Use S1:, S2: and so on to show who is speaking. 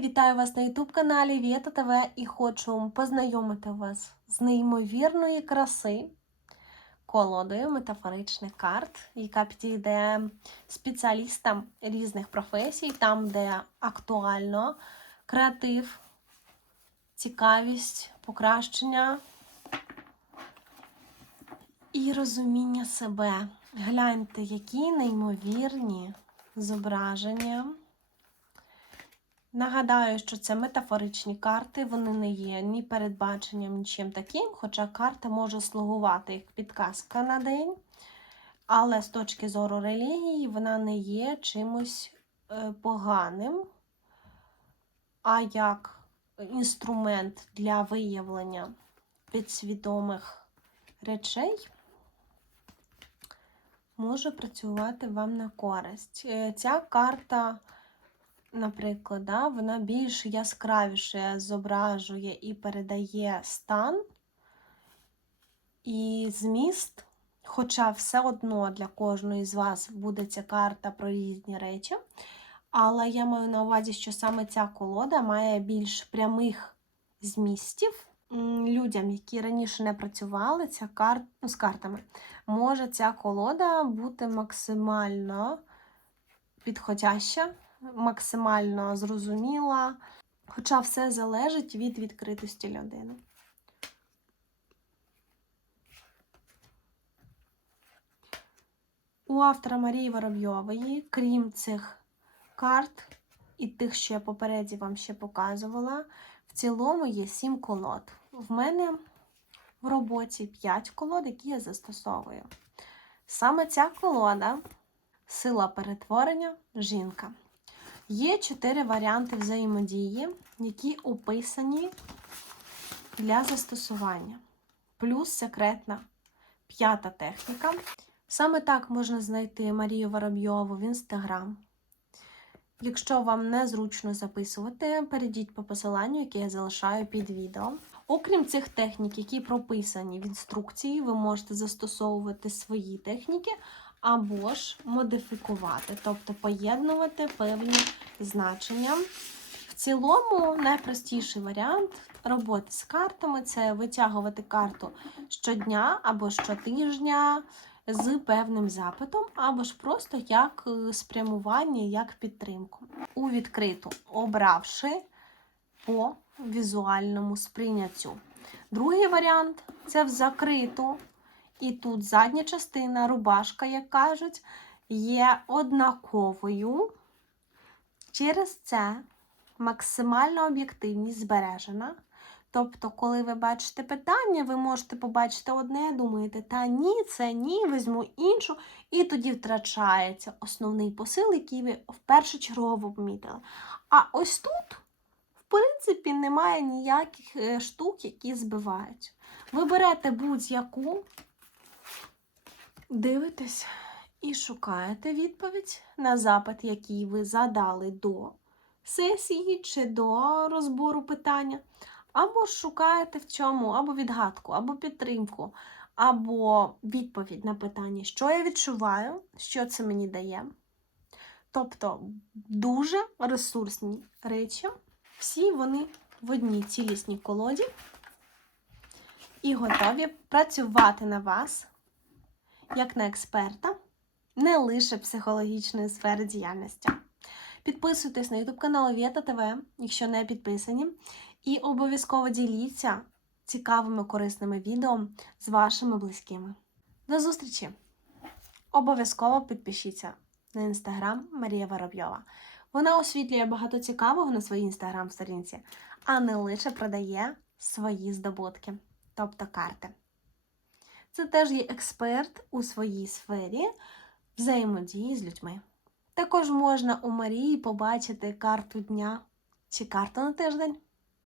S1: Вітаю вас на youtube каналі Вєта ТВ і хочу познайомити вас з неймовірної краси колодою метафоричних карт, яка підійде спеціалістам різних професій, там, де актуально креатив, цікавість, покращення і розуміння себе. Гляньте, які неймовірні зображення. Нагадаю, що це метафоричні карти, вони не є ні передбаченням, нічим таким, хоча карта може слугувати як підказка на день, але з точки зору релігії вона не є чимось е, поганим, а як інструмент для виявлення підсвідомих речей може працювати вам на користь. Е, Ця карта наприклад, да, вона більш яскравіше зображує і передає стан і зміст, хоча все одно для кожної з вас буде ця карта про різні речі. Але я маю на увазі, що саме ця колода має більш прямих змістів. Людям, які раніше не працювали ця кар... ну, з картами, може ця колода бути максимально підходяща максимально зрозуміла, хоча все залежить від відкритості людини. У автора Марії Воробйової, крім цих карт і тих, що я попереді вам ще показувала, в цілому є 7 колод. В мене в роботі 5 колод, які я застосовую. Саме ця колода сила перетворення жінка. Є чотири варіанти взаємодії, які описані для застосування. Плюс секретна п'ята техніка. Саме так можна знайти Марію Воробйову в інстаграм. Якщо вам незручно записувати, перейдіть по посиланню, яке я залишаю під відео. Окрім цих технік, які прописані в інструкції, ви можете застосовувати свої техніки або ж модифікувати, тобто поєднувати певні значення. В цілому, найпростіший варіант роботи з картами це витягувати карту щодня або щотижня з певним запитом, або ж просто як е, спрямування, як підтримку. У відкриту, обравши по візуальному сприйняттю. Другий варіант це в закриту. І тут задня частина, рубашка, як кажуть, є однаковою. Через це максимальна об'єктивність збережена. Тобто, коли ви бачите питання, ви можете побачити одне, думаєте, та ні, це ні, візьму іншу, і тоді втрачається основний посил, який ви впершочергово помітили. А ось тут, в принципі, немає ніяких е, штук, які збивають. Ви берете будь-яку, дивитесь і шукаєте відповідь на запит, який ви задали до сесії чи до розбору питання. Або шукаєте в цьому або відгадку, або підтримку, або відповідь на питання, що я відчуваю, що це мені дає. Тобто дуже ресурсні речі, всі вони в одній цілісній колоді і готові працювати на вас як на експерта, не лише психологічної сфери діяльності. Підписуйтесь на YouTube канал Вєта ТВ, якщо не підписані, і обов'язково діліться цікавими корисними відео з вашими близькими. До зустрічі! Обов'язково підпишіться на інстаграм Марія Воробйова. Вона освітлює багато цікавого на своїй інстаграм-сторінці, а не лише продає свої здобутки, тобто карти. Це теж є експерт у своїй сфері взаємодії з людьми. Також можна у Марії побачити карту дня чи карту на тиждень.